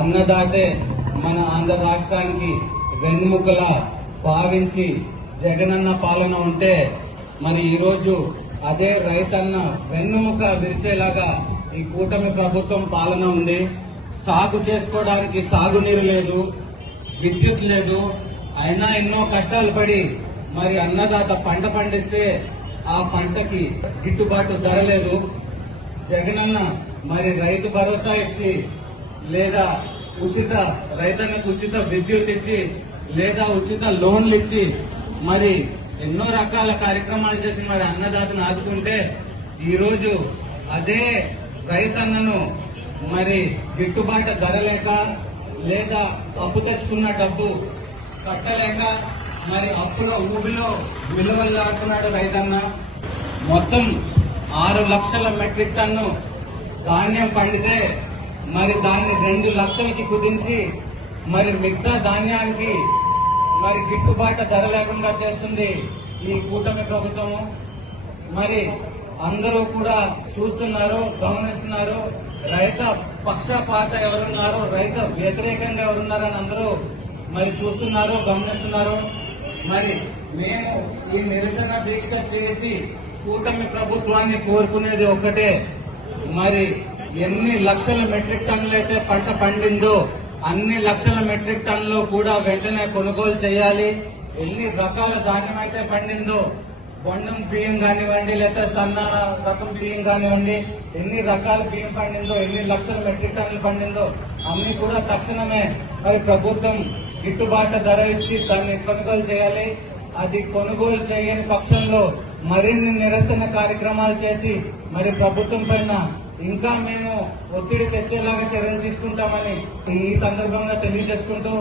అన్నదాతే మన ఆంధ్ర రాష్ట్రానికి వెన్నుముకల భావించి జగనన్న పాలన ఉంటే మరి ఈరోజు అదే రైతన్న వెన్నుముక విరిచేలాగా ఈ కూటమి ప్రభుత్వం పాలన ఉంది. సాగు చేసుకోవడానికి సాగునీరు లేదు విద్యుత్ లేదు. అయినా ఎన్నో కష్టాలు పడి మరి అన్నదాత పంట పండిస్తే ఆ పంటకి గిట్టుబాటు ధర లేదు. జగనన్న మరి రైతు భరోసా ఇచ్చి లేదా ఉచిత రైతన్నకు ఉచిత విద్యుత్ ఇచ్చి లేదా ఉచిత లోన్లు ఇచ్చి మరి ఎన్నో రకాల కార్యక్రమాలు చేసి మరి అన్నదాతను ఆదుకుంటే ఈరోజు అదే రైతన్నను మరి గిట్టుబాటు ధర లేక లేదా అప్పు తెచ్చుకున్న డబ్బు కట్టలేక మరి అప్పులో ఊబిలో విలువలాడుతున్నాడు రైతన్న. మొత్తం ఆరు లక్షల మెట్రిక్ టన్ను ధాన్యం పండితే మరి దాన్ని రెండు లక్షలకి కుదించి మరి మిగతా ధాన్యానికి మరి గిట్టుబాటు ధర లేకుండా చేస్తుంది ఈ కూటమి ప్రభుత్వము. మరి అందరూ కూడా చూస్తున్నారు గమనిస్తున్నారు. రైత పక్షపాత ఎవరున్నారు రైత వ్యతిరేకంగా ఎవరున్నారని అందరూ మరి చూస్తున్నారు గమనిస్తున్నారు. మరి మేము ఈ నిరసన దీక్ష చేసి కూటమి ప్రభుత్వాన్ని కోరుకునేది ఒక్కటే. మరి ఎన్ని లక్షల మెట్రిక్ టన్నులు అయితే పంట పండిందో అన్ని లక్షల మెట్రిక్ టన్నులు కూడా వెంటనే కొనుగోలు చేయాలి. ఎన్ని రకాల ధాన్యం అయితే పండిందో బొండం బియ్యం కానివ్వండి లేదా సన్న రకం బియ్యం కానివ్వండి ఎన్ని రకాల బియ్యం పండిందో ఎన్ని లక్షల మెట్రిక్ టన్నులు పండిందో అన్ని కూడా తక్షణమే మరి ప్రభుత్వం గిట్టుబాటు ధర ఇచ్చి దాన్ని కొనుగోలు చేయాలి. అది కొనుగోలు చేయని పక్షంలో మరిన్ని నిరసన కార్యక్రమాలు చేసి మరి ప్రభుత్వం పైన ఇంకా మేము ఒత్తిడి తెచ్చేలాగా చర్యలు తీసుకుంటామని ఈ సందర్భంగా తెలియజేసుకుంటూ